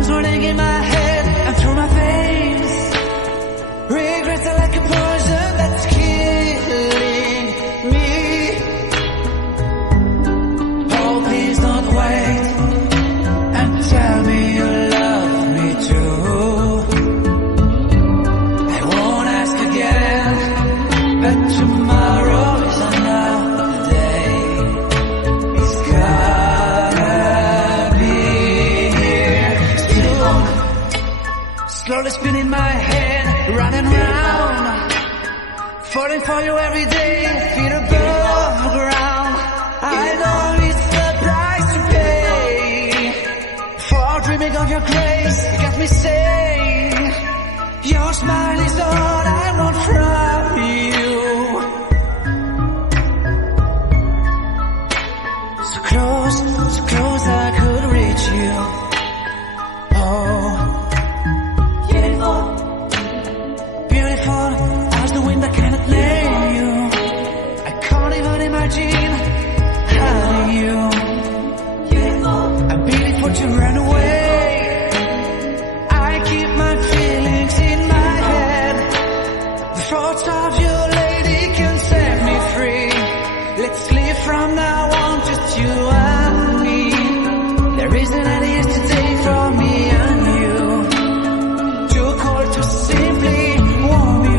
Feelings running in my head and through my veins. Regrets are like a poison that's killing me. Oh, please don't wait and tell me you love me too. I won't ask again, but tomorrow is another day. It's gonna be here soon. Slowly spinning my head, running round, falling for you every day, feet above the ground. I know it's the price to pay for dreaming of your grace. You got me saying your smile is all I want from you. So close I could reach you. Oh, beautiful as the wind, I cannot name you. I can't even imagine having you. I'm beautiful to run away. I keep my feelings in my head. The thoughts of your lady can set me free. Let's live from now on, just you and